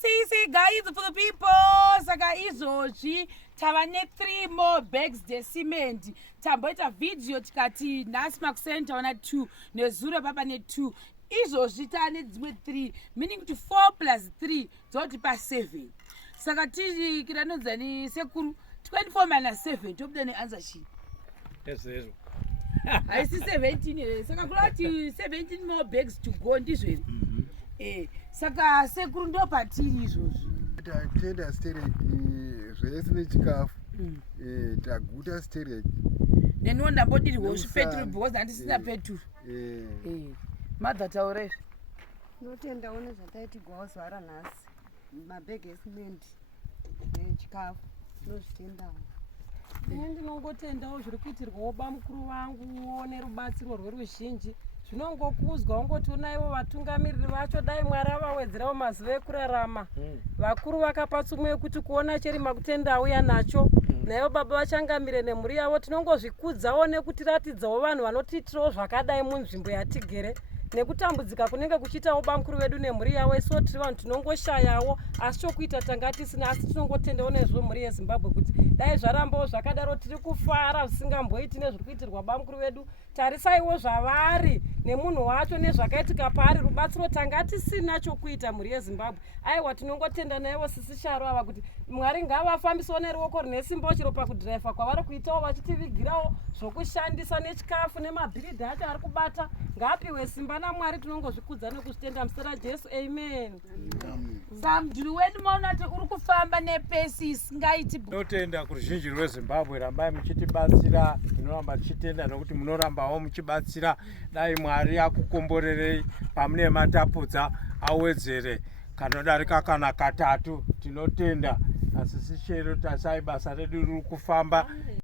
see, guys, for the people. Saka izozvi tava ne3 more bags decement. Tamboita video tikati nhasi makuseni taona 2 nezuro papa ne2. Izozvi tane dzimwe 3, meaning to 4 plus 3 dzotipa 7. Saka tiri kiranonzani sekuru 24 minus 7 tobuda neanswer sheet. Yes. Haisi 17 here. Saka kulati 17 more bags to go ndizvo here. Saka sekuru ndo patiri izvozvo. Tatenda stereki zvese nechikafu. Taguta stereki. Neniwo ndambodirwawo zvipeturu because handisina peturu. Madha taurezve. Ndotendawo nezvataitigwawo zuva ranhasi. Mabhegi esimendi nechikafu. Ndozvitendawo. Ndinongotendawo zviri kuitirwawo bamukuru vangu nerubatsiro rweruzhinji. Zvinongokuzwa ungoti unaivo vatungamiriri vacho dai Mwari avawedzerawo mazuva ekurarama. Vakuru vakapa tsumo yekuti kuona cherima kutenda auya nacho. Naivo baba vachangamire nemhuri yavo tinongozvikudzawo nekutiratidzawo vanhu vanotiitirawo zvakadai munzvimbo yatigere. Nekutambudzika kunenge kuchiitawo bamukuru vedu nemhuri yavo isiwo tiri vanhu tinongoshayawo asi chokuita tanga tisina asi tinongotendawo nezvo mhuri yeZimbabwe kuti dai zvarambawo zvakadaro tiri kufara zvisingamboiti nezviri kuitirwa bamukuru vedu. Tarisaiwo zvavari nemunhu wacho nezvakaitika paari rubatsiro tanga tisina chokuita mhuri yeZimbabwe. Aiwa tinongotenda naivo sisi sharo ava kuti Mwari ngavafambisawo neruoko rine simba chiro pakudhiraivha kwavari kuitawo vachitivigirawo zvokushandisa nechikafu nemabhiridhi acho ari kubata. Ngapiwe simba naMwari tinongozvikudza nekuzvitenda muzita raJesu. Amen. Samudhuri wedu maonati uri kufamba nepesi isingaiti. Tinotenda kuruzhinji rweZimbabwe, rambai muchitibatsira. Tinoramba tichitenda nokuti munorambawo muchibatsira. Dai Mwari akukomborerei pamune matapudza awedzere kanodarika kana katatu. Tinotenda asisi chero tasai basa redu riri kufamba.